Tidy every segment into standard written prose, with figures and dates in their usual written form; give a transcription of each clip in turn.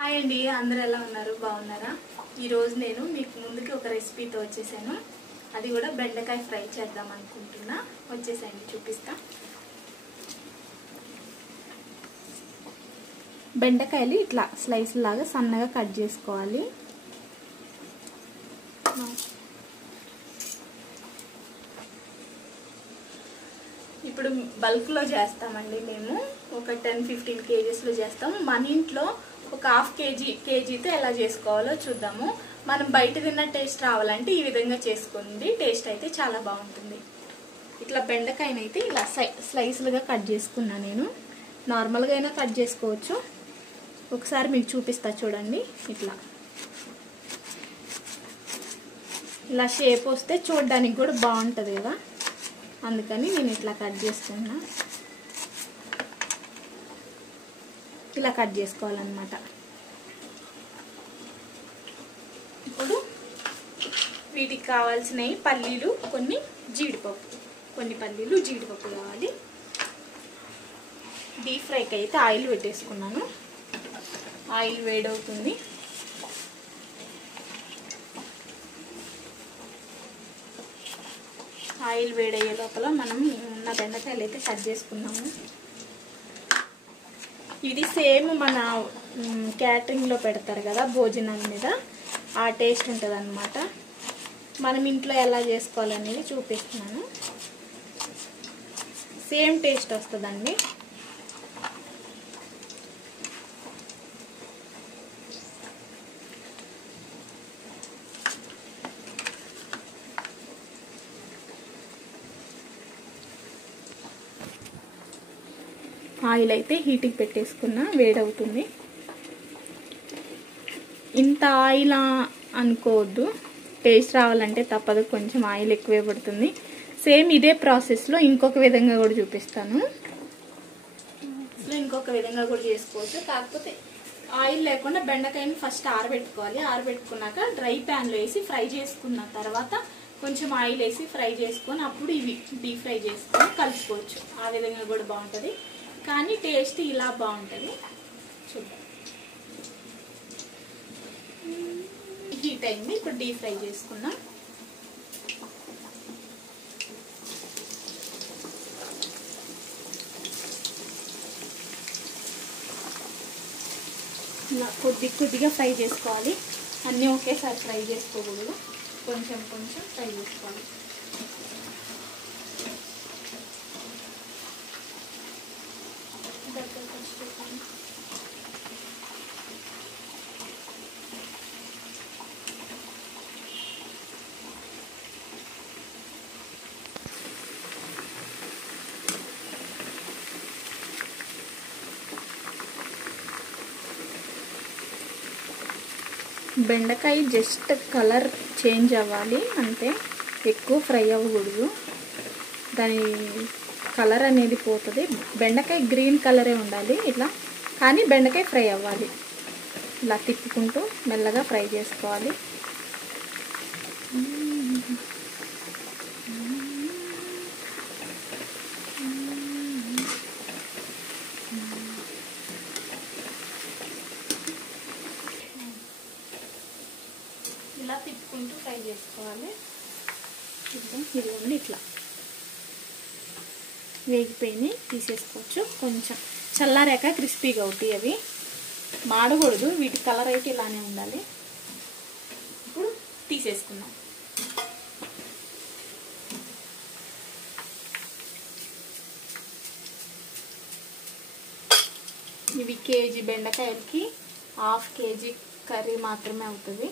Hi అండి, అందరూ ఎలా ఉన్నారు? బాగున్నారా? ఈరోజు నేను మీకు ముందుకి ఒక రెసిపీతో వచ్చేసాను. అది కూడా బెండకాయ ఫ్రై చేద్దాం అనుకుంటున్నా. వచ్చేసాయండి, చూపిస్తా. బెండకాయలు ఇట్లా స్లైస్ లాగా సన్నగా కట్ చేసుకోవాలి. ఇప్పుడు బల్క్లో చేస్తామండి. మేము ఒక 10-15 కేజీస్లో చేస్తాం. మన ఇంట్లో ఒక హాఫ్ కేజీతో ఎలా చేసుకోవాలో చూద్దాము. మనం బయట తిన్న టేస్ట్ రావాలంటే ఈ విధంగా చేసుకోండి. టేస్ట్ అయితే చాలా బాగుంటుంది. ఇట్లా బెండకాయనైతే ఇలా స్లైస్లుగా కట్ చేసుకున్నా. నేను నార్మల్గా అయినా కట్ చేసుకోవచ్చు. ఒకసారి మీకు చూపిస్తా చూడండి. ఇలా షేప్ వస్తే చూడడానికి కూడా బాగుంటుంది కదా, అందుకని నేను ఇట్లా కట్ చేసుకున్నా. ఇలా కట్ చేసుకోవాలన్నమాట. ఇప్పుడు వీటికి కావాల్సినవి పల్లీలు, కొన్ని పల్లీలు జీడిపప్పు కావాలి. డీప్ ఫ్రైకి అయితే ఆయిల్ పెట్టేసుకున్నాను. ఆయిల్ వేడవుతుంది. ఆయిల్ వేడయ్యే లోపల మనం ఉన్న బెండకాయలు అయితే కట్ చేసుకున్నాము. ఇది సేమ్ మన క్యాటరింగ్లో పెడతారు కదా భోజనాల మీద, ఆ టేస్ట్ ఉంటుంది అన్నమాట. మనం ఇంట్లో ఎలా చేసుకోవాలనేది చూపిస్తున్నాను. సేమ్ టేస్ట్ వస్తుందండి. ఆయిల్ అయితే హీట్కి పెట్టేసుకున్నా, వేడవుతుంది. ఇంత ఆయిల్ అనుకోవద్దు, టేస్ట్ రావాలంటే తప్పదు, కొంచెం ఆయిల్ ఎక్కువే పడుతుంది. సేమ్ ఇదే ప్రాసెస్లో ఇంకొక విధంగా కూడా చూపిస్తాను. ఇంకొక విధంగా కూడా చేసుకోవచ్చు. కాకపోతే ఆయిల్ లేకుండా బెండకాయని ఫస్ట్ ఆరబెట్టుకోవాలి. ఆరబెట్టుకున్నాక డ్రై ప్యాన్లో వేసి ఫ్రై చేసుకున్న తర్వాత కొంచెం ఆయిల్ వేసి ఫ్రై చేసుకొని అప్పుడు ఇవి డీప్ ఫ్రై చేసుకొని కలుపుకోవచ్చు. ఆ విధంగా కూడా బాగుంటుంది. కానీ టేస్ట్ ఇలా బాగుంటుంది. చూద్దాం. హీట్ అయింది, ఇప్పుడు డీప్ ఫ్రై చేసుకుందాం. ఇలా కొద్దిగా ఫ్రై చేసుకోవాలి. అన్నీ ఒకేసారి ఫ్రై చేసుకోకూడదు, కొంచెం ఫ్రై చేసుకోవాలి. బెండకాయ జస్ట్ కలర్ చేంజ్ అవ్వాలి అంతే, ఎక్కువ ఫ్రై అవ్వకూడదు. దాని కలర్ అనేది పోతుంది. బెండకాయ గ్రీన్ కలరే ఉండాలి ఇట్లా, కానీ బెండకాయ ఫ్రై అవ్వాలి. ఇలా తిప్పుకుంటూ మెల్లగా ఫ్రై చేసుకోవాలి. ఇలా తిప్పుకుంటూ ఫ్రై చేసుకోవాలి. ఇదిగోండి, ఇట్లా వేగిపోయి తీసేసుకోవచ్చు. కొంచెం చల్లారాక క్రిస్పీగా అవుతాయి. అవి మాడకూడదు, వీటి కలర్ అయితే ఇలానే ఉండాలి. ఇప్పుడు తీసేసుకుందాం. ఇవి కేజీ బెండకాయలకి హాఫ్ కేజీ కర్రీ మాత్రమే అవుతుంది.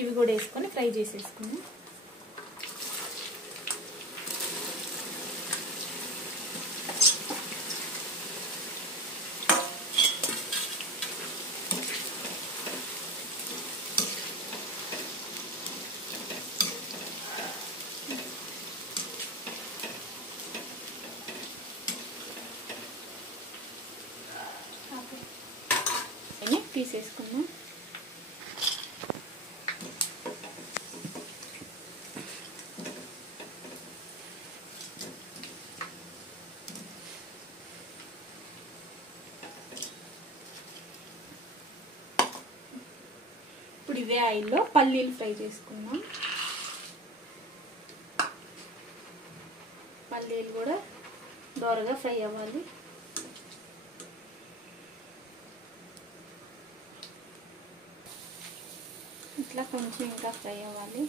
ఇవి కూడా వేసుకొని ఫ్రై చేసేసుకున్నాం. తీసేసుకున్నాం. ఇప్పుడు ఇదే ఆయిల్లో పల్లీలు ఫ్రై చేసుకుందాం. పల్లీలు కూడా దోరగా ఫ్రై అవ్వాలి. ఇట్లా కొంచెం ఇంకా ఫ్రై అవ్వాలి.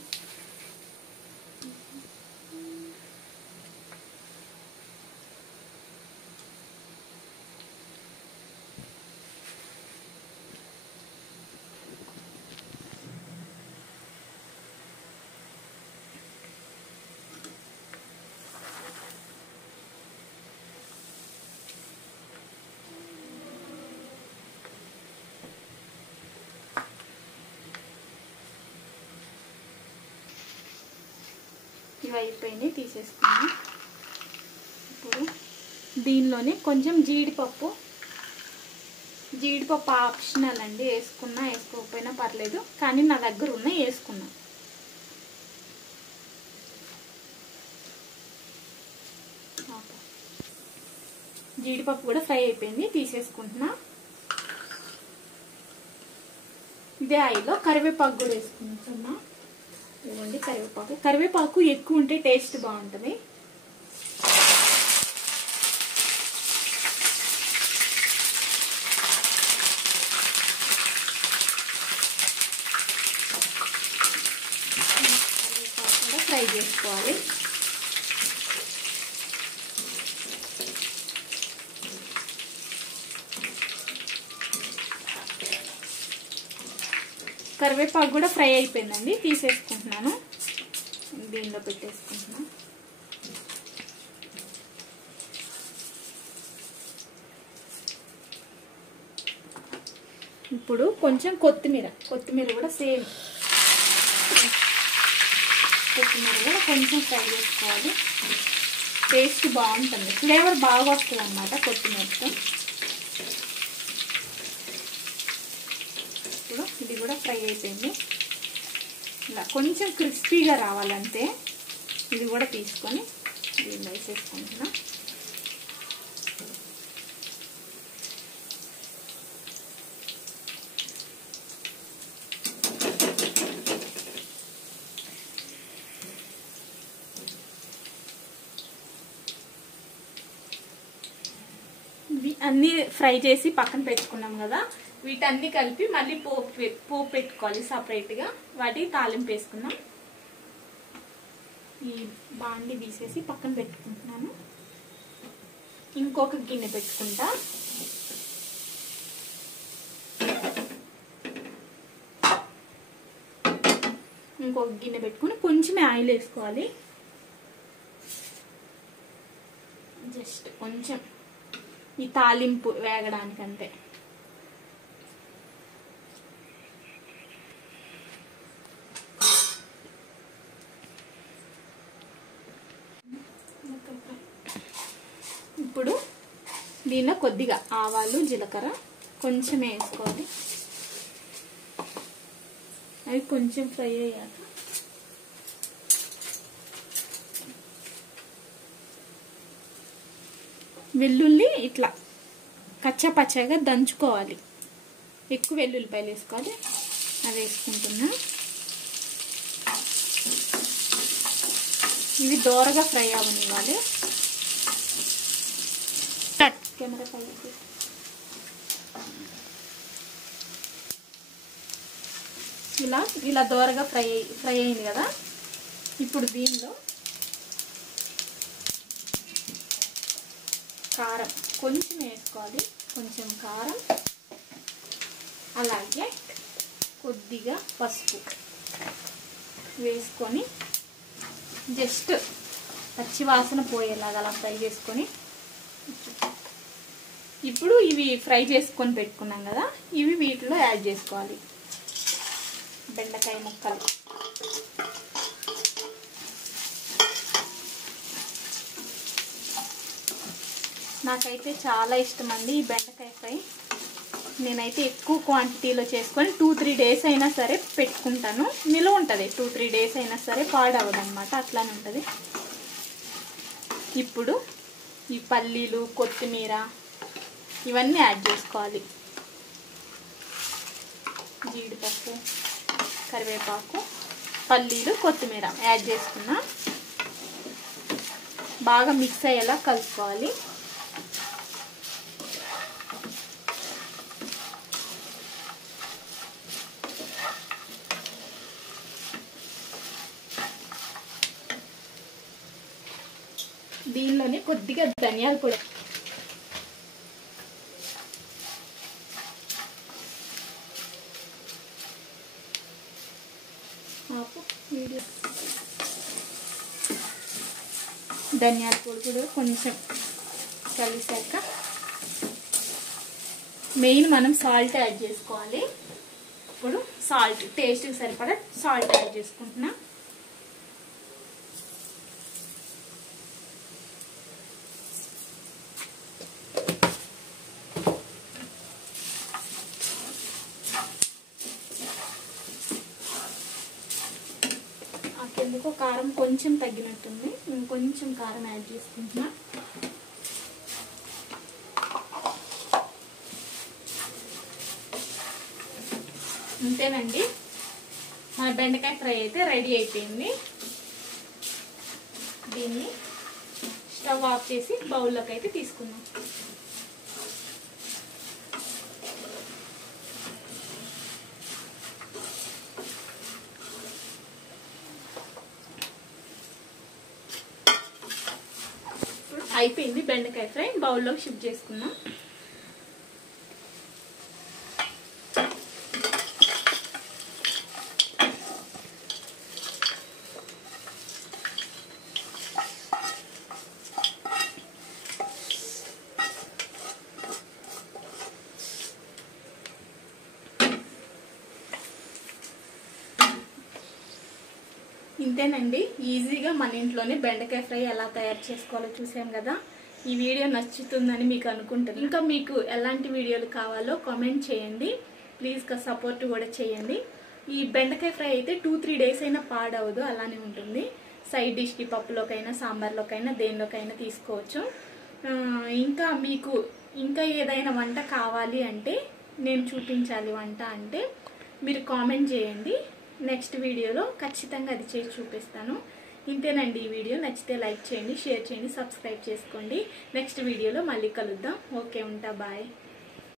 ఇవి అయిపోయినాయి, తీసేసుకున్నాం. ఇప్పుడు దీనిలోనే కొంచెం జీడిపప్పు ఆప్షనల్ అండి, వేసుకున్నా వేసుకోకపోయినా పర్లేదు, కానీ నా దగ్గర ఉన్న వేసుకున్నా. జీడిపప్పు కూడా ఫ్రై అయిపోయింది, తీసేసుకుంటున్నా. ఇదే ఆయిల్లో కరివేపాకు కూడా వేసుకుంటున్నా. ఇవ్వండి కరివేపాకు ఎక్కువ ఉంటే టేస్ట్ బాగుంటుంది. కరివేపాకు కూడా ఫ్రై చేసుకోవాలి. కరివేపాకు కూడా ఫ్రై అయిపోయిందండి, తీసేసుకుంటున్నాను. దీనిలో పెట్టేసుకుంటున్నాను. ఇప్పుడు కొంచెం కొత్తిమీర కూడా సేమ్, కొత్తిమీర కూడా కొంచెం ఫ్రై చేసుకోవాలి. టేస్ట్ బాగుంటుంది, ఫ్లేవర్ బాగా వస్తుంది అన్నమాట కొత్తిమీరతో. ఇప్పుడు ఇది కూడా ఫ్రై అయిపోయింది. ఇలా కొంచెం క్రిస్పీగా రావాలంటే ఇది కూడా తీసుకొని దీన్ని వేసేసుకుంటున్నా. ఇవి అన్నీ ఫ్రై చేసి పక్కన పెట్టుకున్నాం కదా, వీటన్ని కలిపి మళ్ళీ పోపు పెట్టుకోవాలి సపరేట్గా. వాటి తాలింపు వేసుకుందాం. ఈ బాండి తీసేసి పక్కన పెట్టుకుంటున్నాను. ఇంకొక గిన్నె పెట్టుకుంటా. ఇంకొక గిన్నె పెట్టుకుని కొంచెమే ఆయిల్ వేసుకోవాలి. జస్ట్ కొంచెం ఈ తాలింపు వేగడానికి అంతే. ఇప్పుడు దీనిలో కొద్దిగా ఆవాలు జీలకర్ర కొంచెం వేసుకోవాలి. అవి కొంచెం ఫ్రై అయ్యాక వెల్లుల్లి ఇట్లా కచ్చా పచ్చగా దంచుకోవాలి. ఎక్కువ వెల్లుల్లిపాయలు వేసుకోవాలి. అది వేసుకుంటున్నా. ఇవి దోరగా ఫ్రై అవ్వనివ్వాలి. కెమెరా పైకి ఇలా దోరగా ఫ్రై అయింది కదా. ఇప్పుడు దీనిలో కారం కొంచెం వేసుకోవాలి. కొంచెం కారం, అలాగే కొద్దిగా పసుపు వేసుకొని జస్ట్ పచ్చి వాసన పోయేలాగా అలా ఫ్రై చేసుకొని, ఇప్పుడు ఇవి ఫ్రై చేసుకొని పెట్టుకున్నాం కదా, ఇవి వీటిలో యాడ్ చేసుకోవాలి. బెండకాయ ముక్కలు నాకైతే చాలా ఇష్టం అండి ఈ బెండకాయ ఫ్రై. నేనైతే ఎక్కువ క్వాంటిటీలో చేసుకొని 2-3 డేస్ అయినా సరే పెట్టుకుంటాను. నిలువ ఉంటుంది, 2-3 డేస్ అయినా సరే పాడవదు అనమాట, అట్లానే ఉంటుంది. ఇప్పుడు ఈ పల్లీలు, కొత్తిమీర ఇవన్నీ యాడ్ చేసుకోవాలి. జీడిపప్పు కరివేపాకు, పల్లీలు, కొత్తిమీర యాడ్ చేసుకున్నా. బాగా మిక్స్ అయ్యేలా కలుపుకోవాలి. దీనిలోనే కొద్దిగా ధనియాల పొడి, ధనియాల పొడి కూడా కొంచెం కలిసాక మెయిన్ మనం సాల్ట్ యాడ్ చేసుకోవాలి. ఇప్పుడు సాల్ట్ టేస్ట్కి సరిపడా సాల్ట్ యాడ్ చేసుకుంటున్నా. ఎందుకో కారం కొంచెం తగ్గినట్టుంది, ఇంకొంచెం కారం యాడ్ చేసుకుంటున్నా. అంతేనండి, మన బెండకాయ ఫ్రై అయితే రెడీ అయిపోయింది. దీన్ని స్టవ్ ఆఫ్ చేసి బౌల్లోకి అయితే తీసుకుందాం. అయిపోయింది బెండకాయ ఫ్రై, బౌల్లోకి షిఫ్ట్ చేసుకున్నాం. ఇంతేనండి, ఈజీగా మన ఇంట్లోనే బెండకాయ ఫ్రై ఎలా తయారు చేసుకోవాలో చూసాం కదా. ఈ వీడియో నచ్చుతుందని మీకు అనుకుంటాను. ఇంకా మీకు ఎలాంటి వీడియోలు కావాలో కామెంట్ చేయండి. ప్లీజ్ సపోర్ట్ కూడా చేయండి. ఈ బెండకాయ ఫ్రై అయితే 2-3 డేస్ అయినా పాడవదు, అలానే ఉంటుంది. సైడ్ డిష్కి, పప్పులోకైనా, సాంబార్లోకైనా, దేనిలోకైనా తీసుకోవచ్చు. ఇంకా మీకు ఇంకా ఏదైనా వంట కావాలి అంటే, నేను చూపించాలి వంట అంటే మీరు కామెంట్ చేయండి. నెక్స్ట్ వీడియోలో ఖచ్చితంగా అది చేసి చూపిస్తాను. ఇంతేనండి, ఈ వీడియో నచ్చితే లైక్ చేయండి, షేర్ చేయండి, సబ్స్క్రైబ్ చేసుకోండి. నెక్స్ట్ వీడియోలో మళ్ళీ కలుద్దాం. ఓకే, ఉంటా, బాయ్.